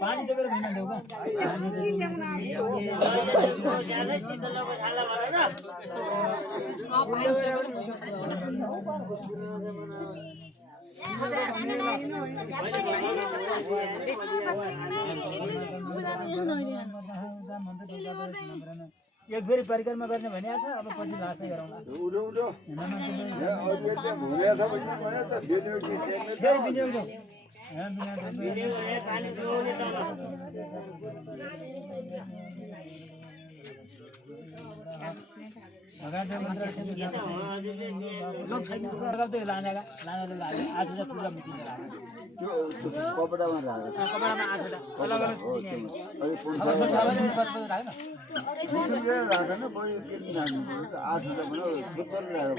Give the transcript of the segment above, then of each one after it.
पानी देखेर भिन्न देऊ का एक फेरि परिक्रमा गर्ने भने छ अब पछि लास्टै गरौँला उडो उडो भुले छ भने त भिडियो फेरि भिडियो देऊ कपडामा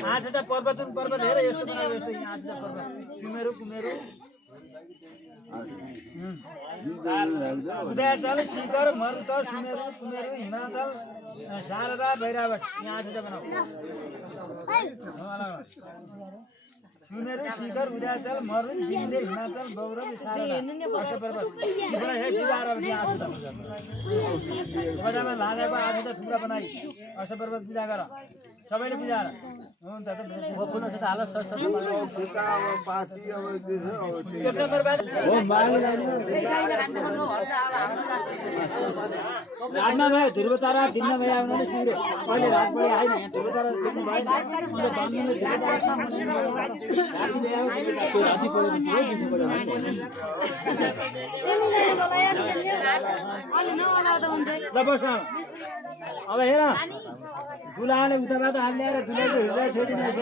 आठवटा पर्वत हेर यस्तो कुमेरो कुमेरो उदयाचल शिखर मरुतल सुमेरु कुमेरु हिमाचल शारदा भैरवट यहाँ आठवटा बनाऊ सुमेरु शिखर उदयाचल मरु जिन्दे हिमाचल गौरव शारदा अष्टपर्वत बजारमा लागेको आठवटा थुप्रा बनाई अष्टपर्वत पूजा गर सबैले पूजा गर हुन्छ त हालत रातमा भयो ध्रुव तारा दिनमा भयो आउनु सुन्यो अहिले रात पढे आएन यहाँ ध्रुव तारा देख्नु भएन अन्त जन्मिने ध्रुव तारा राति ल्यायो त्यो राति पढेपछि हो दिनु पर्यो ल बस अब हेर दुलाले उताबाट हात ल्याएर दुलाको हृदय छोडिदिन्छ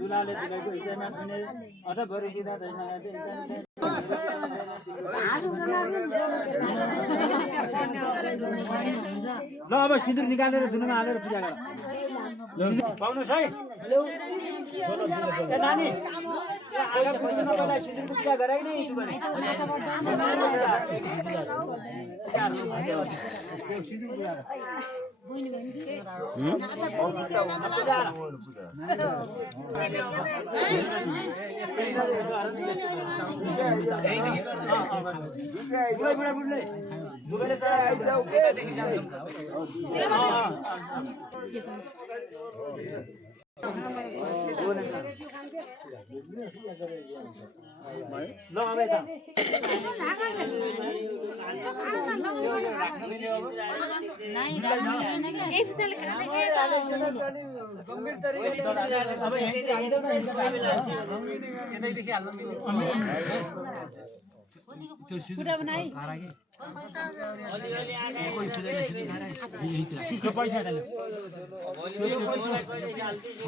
दुलाले दुलाको हृदयमा छुने अथवा बरु दिँदा ल अब सिन्दुर निकालेर धुनमा हालेर पूजा गर पाउनुहोस् है नानी आगा पूजामा मलाई सिन्दुर पूजा गराइ नै भने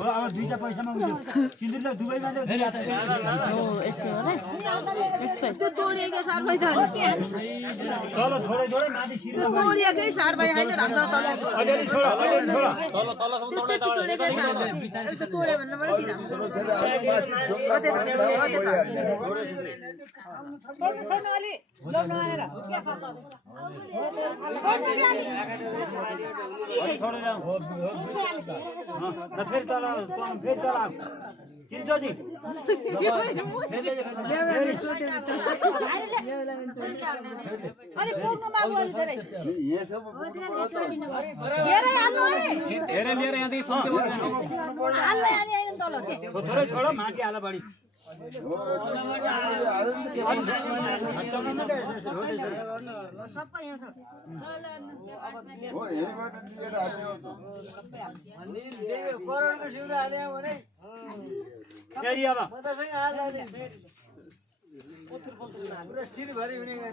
अब दुईटा पैसामा उठ्यो सिन्दुरले दुबईमा तल थोरै थोरै माथि फेरि तल किन्छौ नि थोरै छोड माथि हाल बढी फेरि अब शिरभरि हुने गरी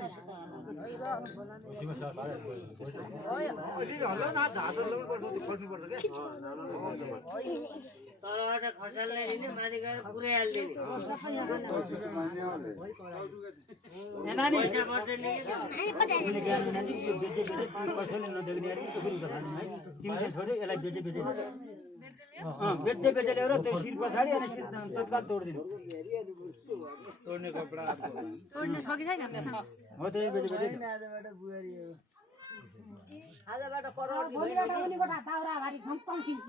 तलबाट खर्साललाई दिने माथि गएर पुरै हाल्दिने नानी तिमीले छोड्यो यसलाई बेचे बेचे बेच्दै बेचे ल्याएर त्यो शिर पछाडि अनि शिर तत्काल तोडिदिनु तोड्ने कपडा तोड्ने छ कि छैन हो त्यही बेचे बेचे आजबाट करोड भोलिबाट उनीबाट दाउरा भारी फम्पाउँछिन्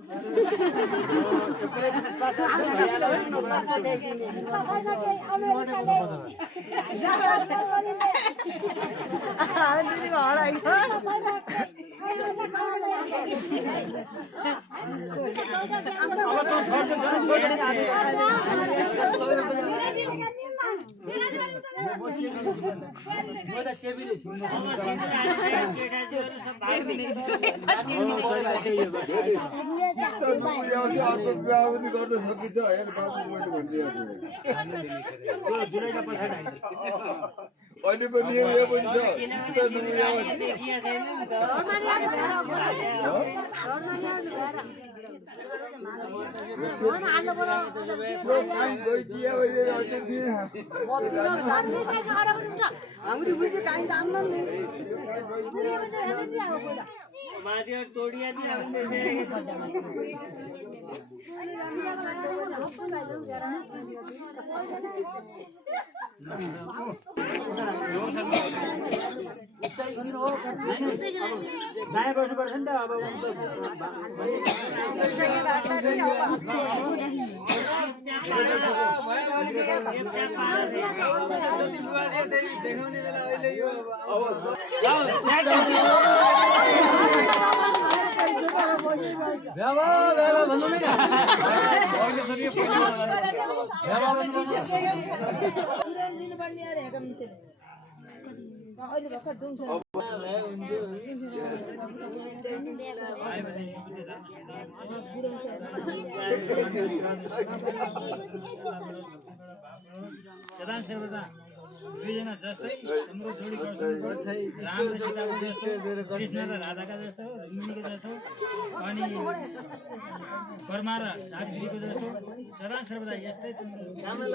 अहिलेको नियम यो पनि दायाँ बस्नुपर्छ नि त अब अहिले भर्खर डुन्छ प्रधान सेवकदा दुईजना जस्तै हाम्रो जोडी राम र सीताको जस्तो कृष्ण र राधाका जस्तो रुक्मिणीको जस्तो अनि बर्मा र नागजीको जस्तो सदा सर्वदा यस्तै राम्रो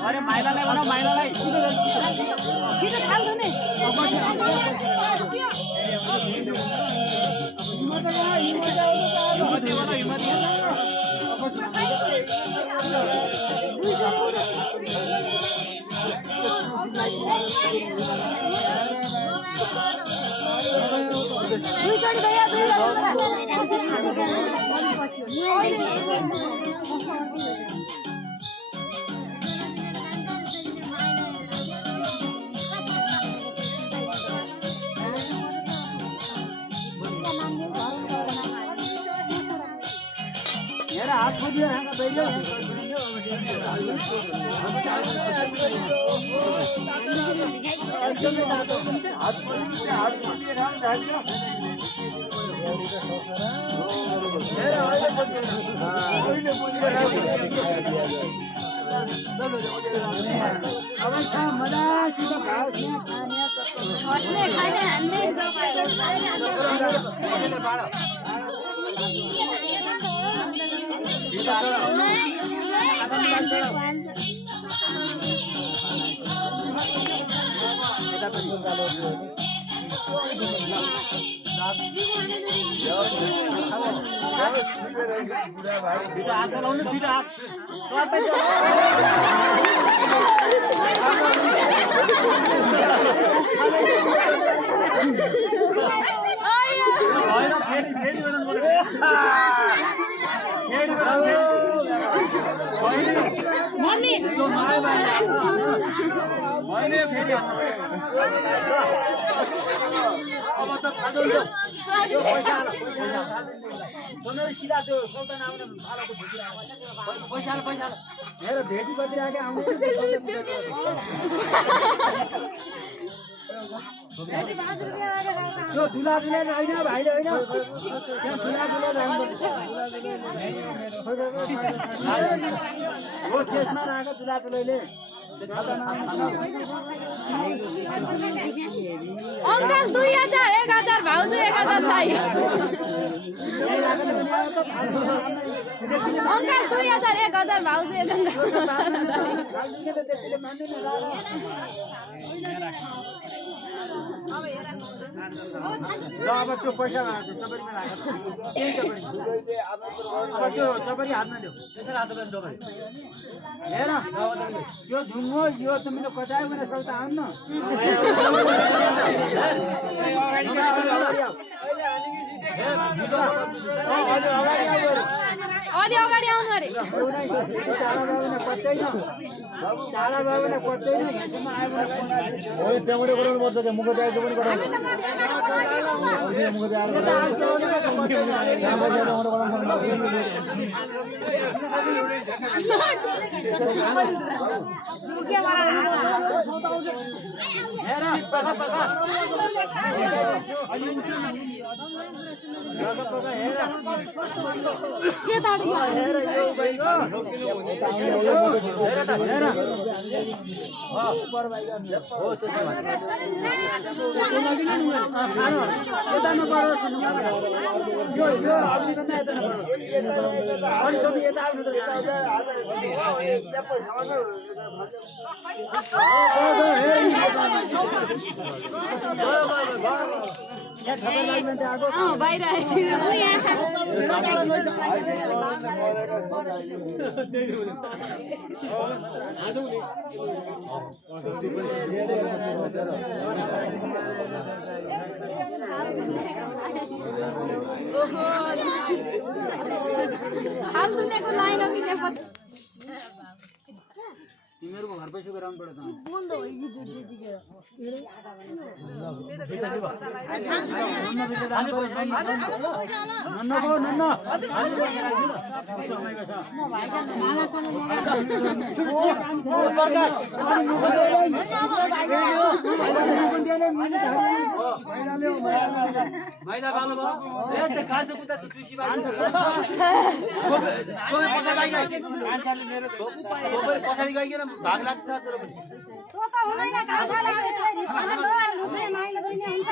अरे माइलालाई भन माइलालाई छिटो थाल्दो नि दुईचोटि गयो हेर हात खोलियो हाँका दैलो हात चलाउनु छिटो हात होइन फेरि अब त थाहा त्यो पैसा सिधा त्यो सौतान आउने भाडाको पैसा हेर भेटी कति राखे आउने त्यो दुला होइन भाइले होइन दुला हो त्यसमा राखेको दुला दुलैले अंकल 2000 1000 भाउजू 1000 भाइ अंकल 2000 1000 भाउजू 1000 अब त्यो पैसा तपाईँ हातमा ल्याऊ हेर त्यो ढुङ्गो यो तिमीले कटायो भने सौता आउनु अलि अगाडि आउनु अरे टाढा गयो भने पट्दैन त्यहाँबाट गराउनु पर्छ त्यो मुख द्याएको पनि गराउनु बाहिर हाल दुनियाँको लाइन हो कि त्यसपछि तिमीहरूको घर पैसा गराउनु पर्छ पछाडि गइकन भाग लाग्छ तर पनि तो त हुँदैन काछाले लुक्ने माइलो पनि हुन्छ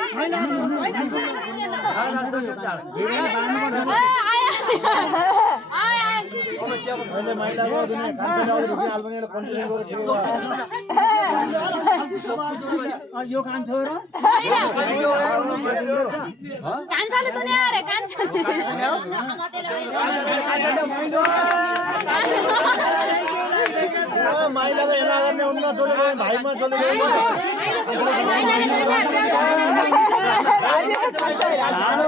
यो कान्छो र कान्छाले त नि अरे कान्छाले माइलाको हेला गर्ने उनका छोडेर भाइमा छोडेर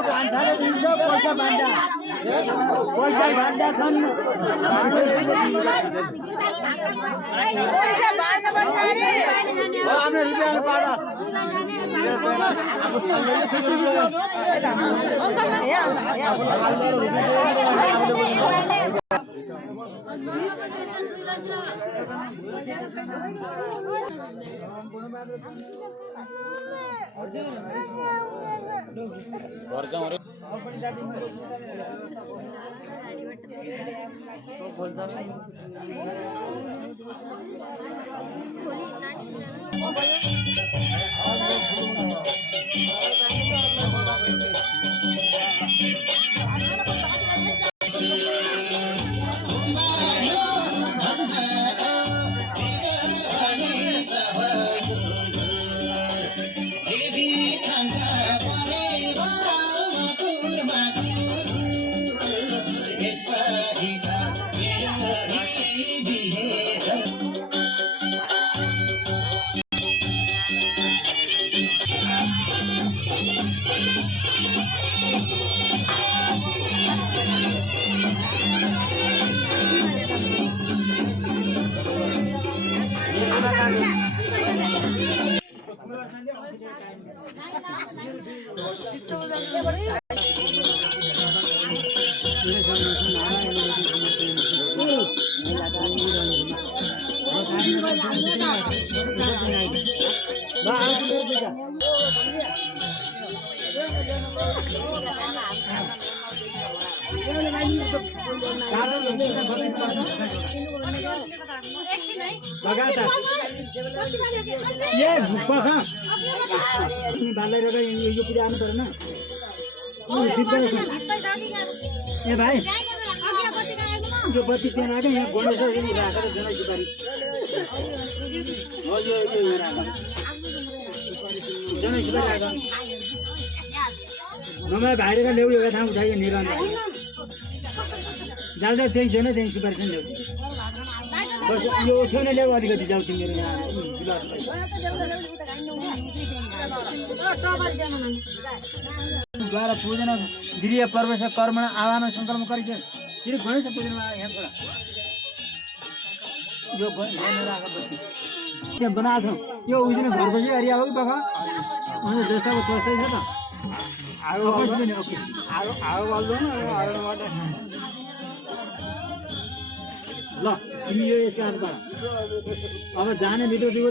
कान्छाले दिन्छ पैसा भान्जा छन् पैसा बाँड्न पर्छ अरे हामीले रुपियाँ पाडा ये भुक्पा खा बाल्दै रोड यो पुरा आउनु पर्दैन ए भाइ यो बत्ती त्यहाँ आएको यहाँ गणेश राखेर जनै सुपारी हो यो जनै सुपारी आएको नमाए भाइरेर ल्याउ एउटा ठाउँ उठाइयो निरन्तर जाँदा त्यही छैन त्यही सुपारी पनि ल्याउँछु बस यो छेउमा ल्याउ अलिकति जाऊ तिमीहरू यहाँ द्वारा पूजन गिरिय परमेश कर्मण आह्वान संकल्प गरिन्छ फेरि गणेश पूजनमा यहाँ छोरा यो त्यहाँ बनाएको छौँ यो उहिले घरपछि एरिया हो कि पख अन्त जस्ताको जस्तै छ त आगो ल तिमी यो यसको हात गर अब जाने भिडियो दिएको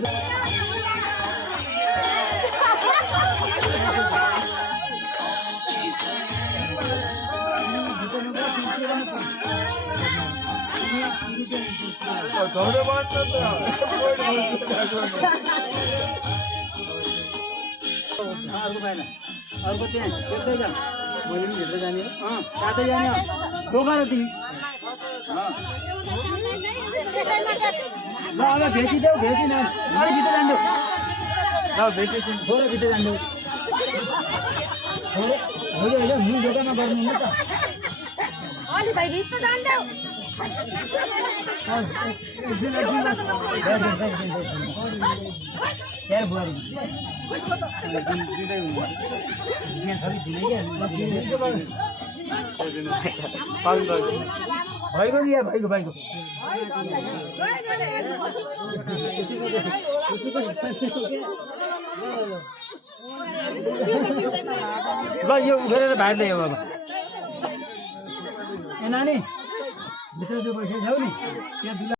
अर्को पाएन अर्को त्यहाँ हेर्दै जा मैले पनि हेर्दै जाने हो काँदै जाने दोकान तिमी ल अब भेटिदेऊ भेटिन अलिक भित्र जान्देऊ ल भेटिदिनु थोरै भित्र जान्देऊ होइन मुल दोकानमा गर्नु हो त अलि भाइ भित्र जान्देऊ यार बुहारी भाइको या भाइको भाइको ल यो उखेर भाइ ल्यायो बाबा ए नानी भित्र त्यो पैसा छौ नि त्यहाँ दुला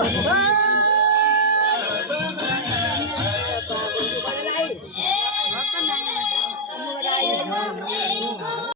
Bye.